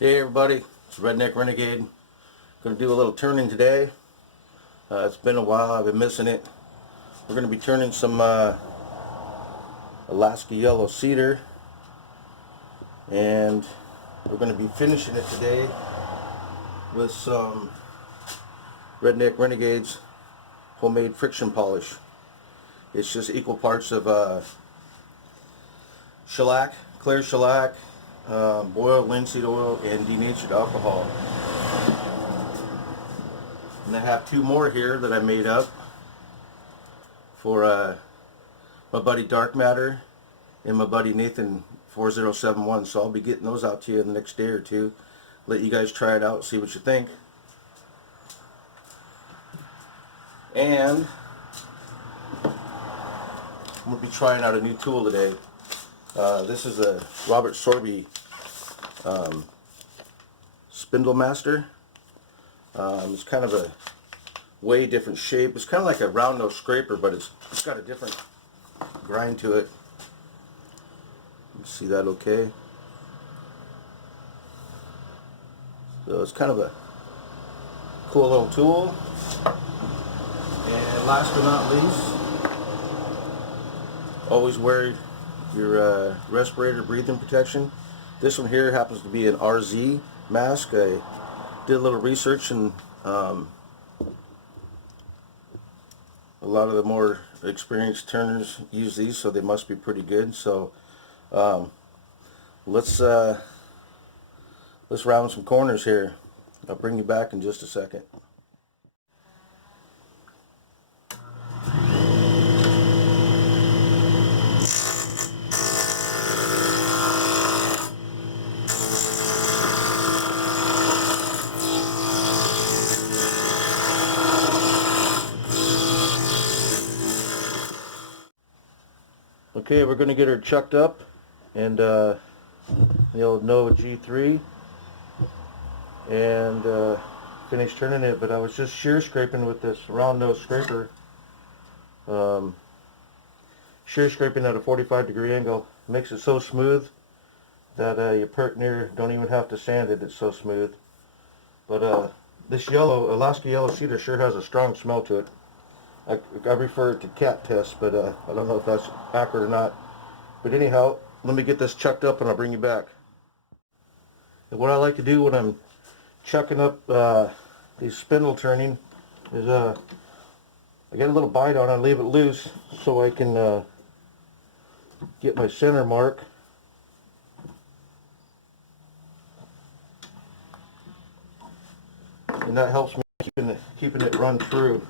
Hey everybody, it's Redneck Renegade. Going to do a little turning today. It's been a while, I've been missing it. We're going to be turning some Alaska yellow cedar, and we're going to be finishing it today with some Redneck Renegade's homemade friction polish. It's just equal parts of shellac, clear shellac, boiled linseed oil, and denatured alcohol. And I have two more here that I made up for my buddy Dark Matter and my buddy Nathan 4071. So I'll be getting those out to you in the next day or two. Let you guys try it out, see what you think. And I'm going to be trying out a new tool today. This is a Robert Sorby Spindle Master. It's kind of a way different shape. It's kind of like a round nose scraper, but it's got a different grind to it. You see that okay? So it's kind of a cool little tool. And last but not least, always wear your respirator breathing protection. This one here happens to be an RZ mask. I did a little research, and a lot of the more experienced turners use these, so they must be pretty good. So let's round some corners here. I'll bring you back in just a second. Okay, we're going to get her chucked up, and the old Nova G3, and finish turning it. But I was just shear scraping with this round nose scraper, shear scraping at a 45-degree angle. Makes it so smooth that your partner don't even have to sand it. It's so smooth. But this yellow Alaska yellow cedar sure has a strong smell to it. I refer to cat piss, but I don't know if that's accurate or not. But anyhow, let me get this chucked up and I'll bring you back. And what I like to do when I'm chucking up these spindle turning is I get a little bite on it, I leave it loose so I can get my center mark. And that helps me keeping it run through.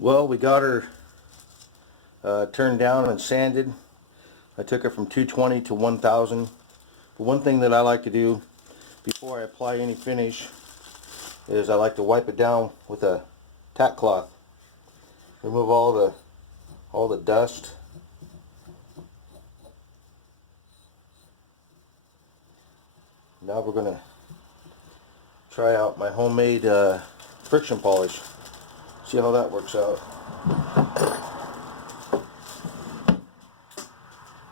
Well, we got her turned down and sanded. I took her from 220 to 1000. But one thing that I like to do before I apply any finish is I like to wipe it down with a tack cloth. Remove all the dust. Now we're gonna try out my homemade friction polish. See how that works out.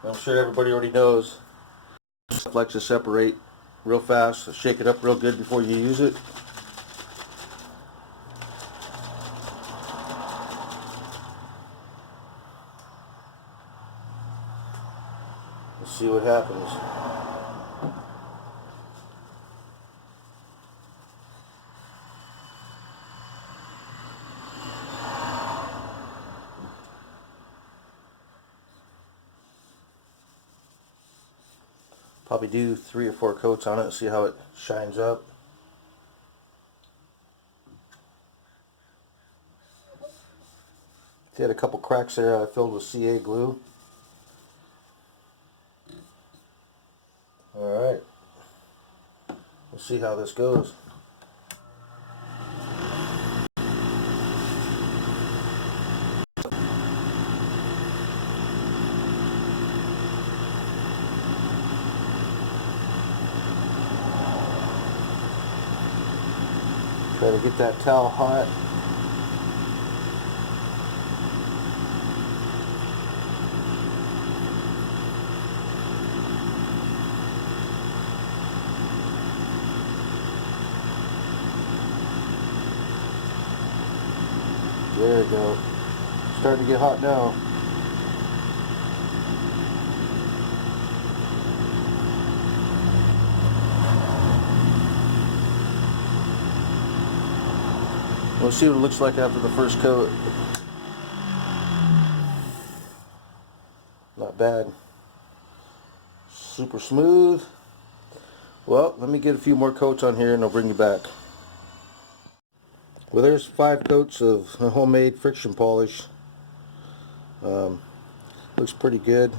I'm sure everybody already knows. Stuff likes to separate real fast, so shake it up real good before you use it. Let's see what happens. Probably do 3 or 4 coats on it and see how it shines up. If you had a couple cracks there, I filled with CA glue. Alright, we'll see how this goes. Try to get that towel hot. There we go. Starting to get hot now. We'll see what it looks like after the first coat. Not bad. Super smooth. Well, let me get a few more coats on here and I'll bring you back. Well, there's 5 coats of homemade friction polish. Looks pretty good.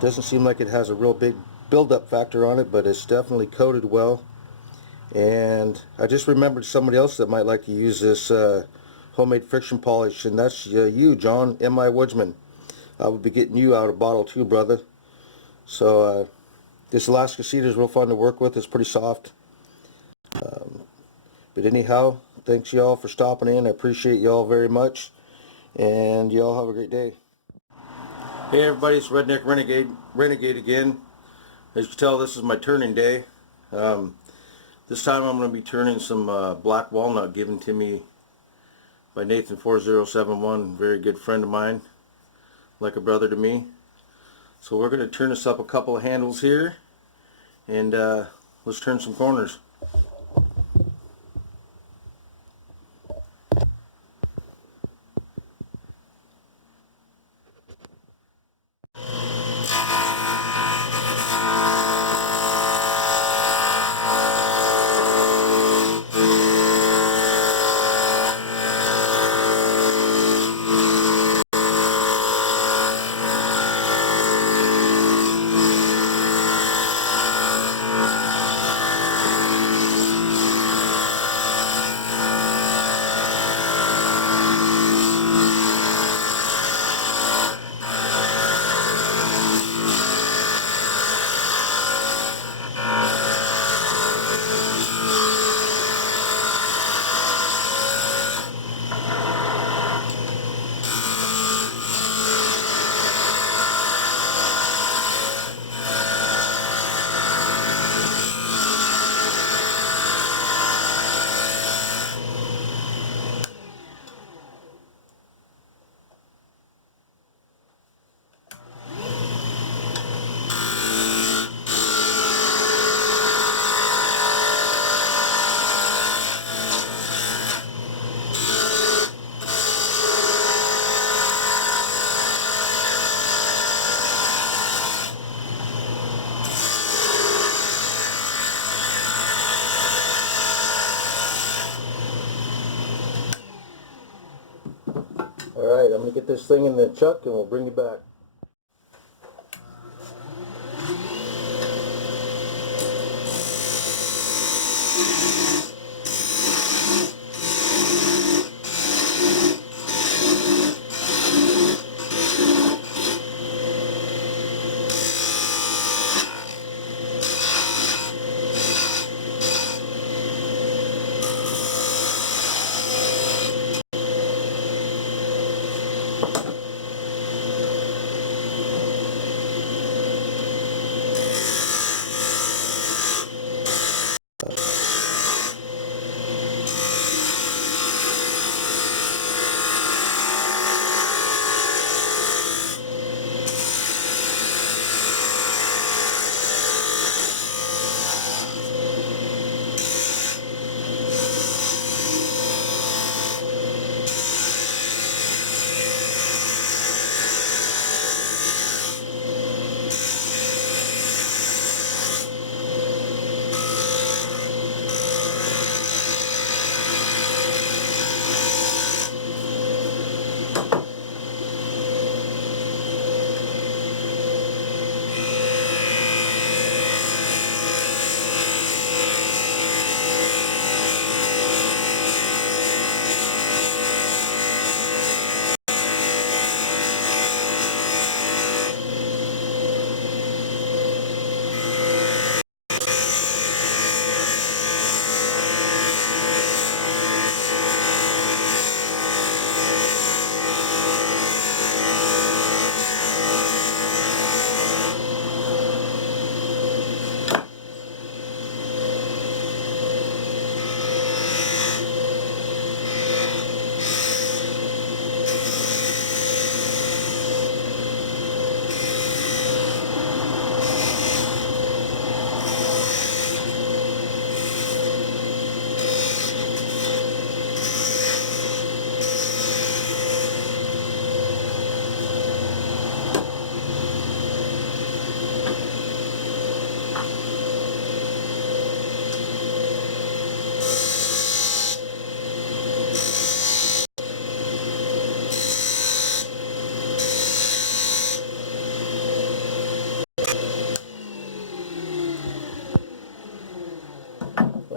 Doesn't seem like it has a real big build-up factor on it, but it's definitely coated well. And I just remembered somebody else that might like to use this homemade friction polish, and that's you, John, M.I. Woodsman. I will be getting you out a bottle too, brother. So this Alaska cedar is real fun to work with. It's pretty soft. But anyhow, thanks y'all for stopping in. I appreciate y'all very much, and y'all have a great day. Hey everybody, it's Redneck Renegade again. As you can tell, this is my turning day. This time I'm going to be turning some black walnut given to me by Nathan 4071, very good friend of mine, like a brother to me. So we're going to turn this up a couple of handles here, and let's turn some corners. I'm going to get this thing in the chuck and we'll bring you back.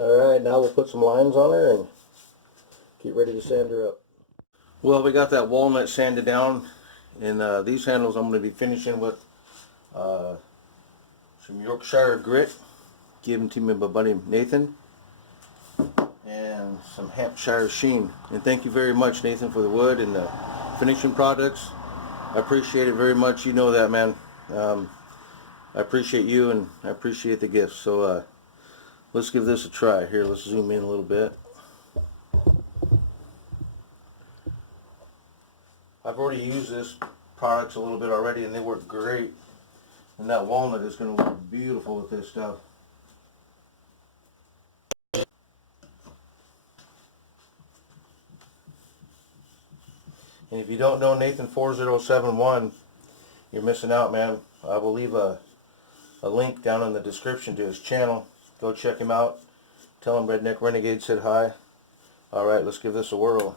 Alright, now we'll put some lines on her and get ready to sand her up. Well, we got that walnut sanded down, and these handles I'm going to be finishing with some Yorkshire grit, given to me by buddy Nathan, and some Hampshire sheen. And thank you very much, Nathan, for the wood and the finishing products. I appreciate it very much. You know that, man. I appreciate you, and I appreciate the gifts. So let's give this a try. Here, let's zoom in a little bit. I've already used this products a little bit already, and they work great. And that walnut is going to look beautiful with this stuff. And if you don't know Nathan 4071, you're missing out, man. I will leave a link down in the description to his channel. Go check him out. Tell him Redneck Renegade said hi. Alright, let's give this a whirl.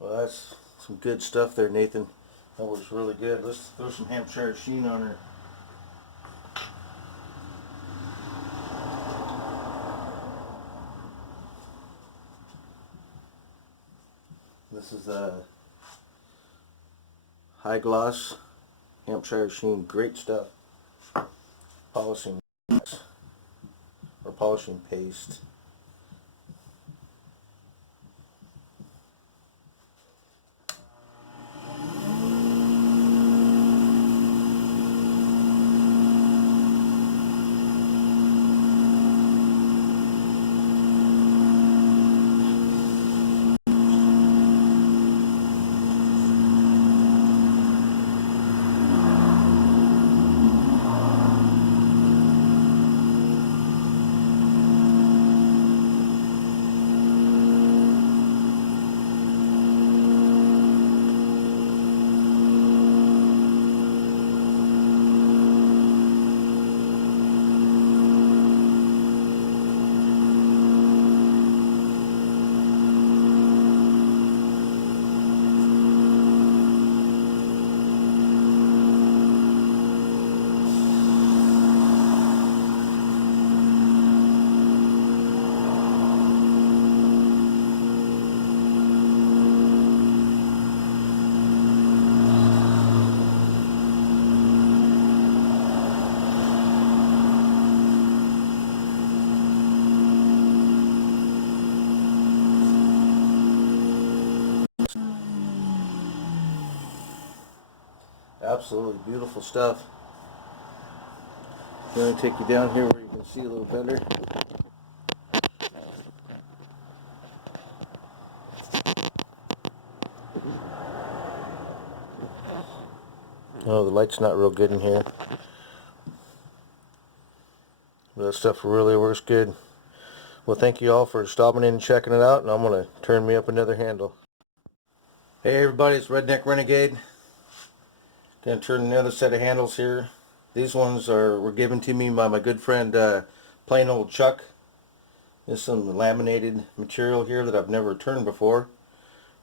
Well, that's some good stuff there, Nathan. That was really good. Let's throw some Hampshire sheen on her. This is a high gloss Hampshire sheen. Great stuff. Polishing or polishing paste. Absolutely beautiful stuff. I'm going to take you down here where you can see a little better. Oh, the light's not real good in here. But that stuff really works good. Well, thank you all for stopping in and checking it out, and I'm going to turn me up another handle. Hey everybody, it's Redneck Renegade. Going to turn another set of handles here. These ones were given to me by my good friend Plain Old Chuck. There's some laminated material here that I've never turned before.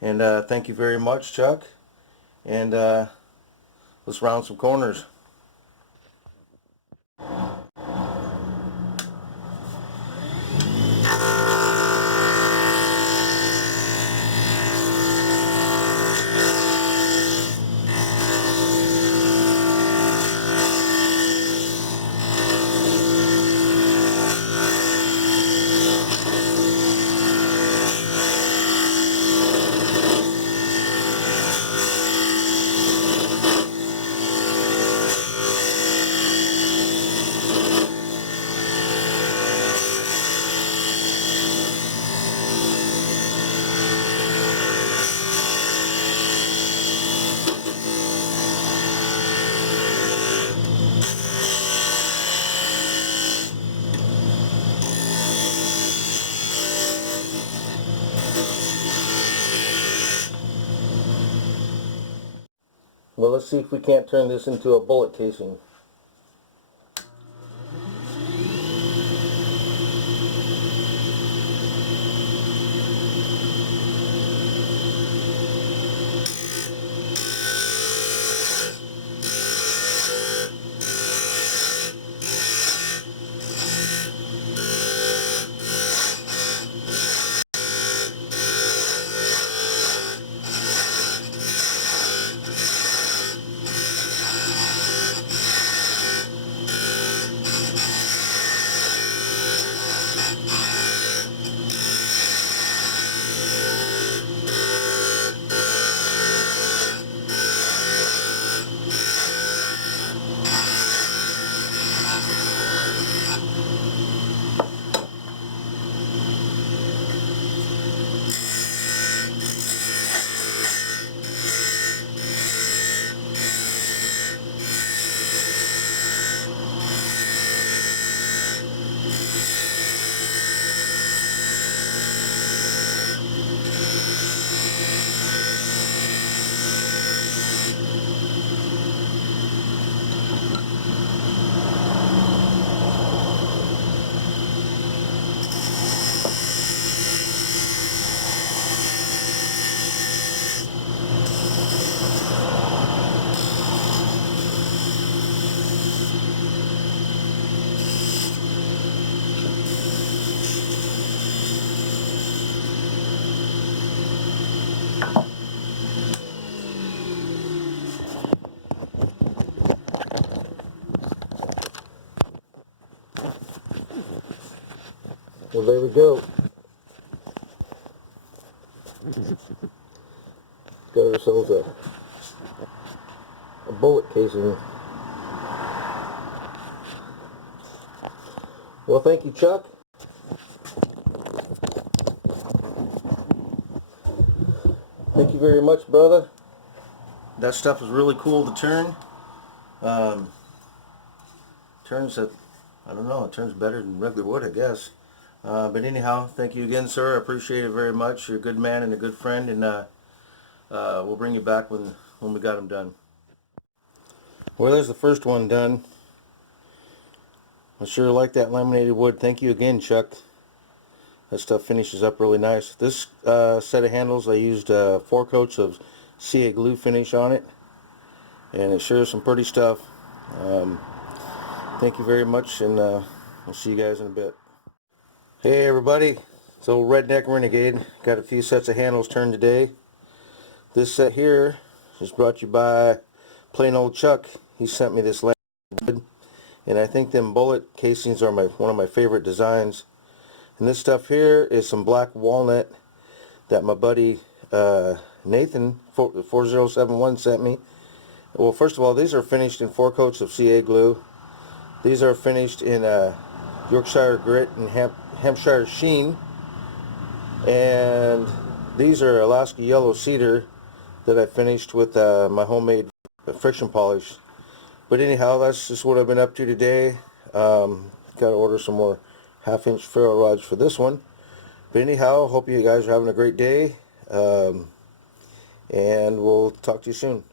And thank you very much, Chuck. And let's round some corners. Well, let's see if we can't turn this into a bullet casing. there we go. Got ourselves a bullet casing. Well, thank you, Chuck. Thank you very much, brother. That stuff is really cool to turn. Turns at, I don't know, it turns better than regular wood, I guess. But anyhow, thank you again, sir. I appreciate it very much. You're a good man and a good friend, and we'll bring you back when we got them done. Well, there's the first one done. I sure like that laminated wood. Thank you again, Chuck. That stuff finishes up really nice. This set of handles, I used 4 coats of CA glue finish on it, and it sure is some pretty stuff. Thank you very much, and we'll see you guys in a bit. Hey everybody, it's old Redneck Renegade. Got a few sets of handles turned today. This set here is brought to you by plain old Chuck. He sent me this wood, and I think them bullet casings are one of my favorite designs. And this stuff here is some black walnut that my buddy Nathan 4071 sent me. Well, first of all, these are finished in 4 coats of CA glue. These are finished in Yorkshire grit and Hampshire sheen, and these are Alaska yellow cedar that I finished with my homemade friction polish. But anyhow, that's just what I've been up to today. Got to order some more 1/2-inch ferro rods for this one. But anyhow, hope you guys are having a great day, and we'll talk to you soon.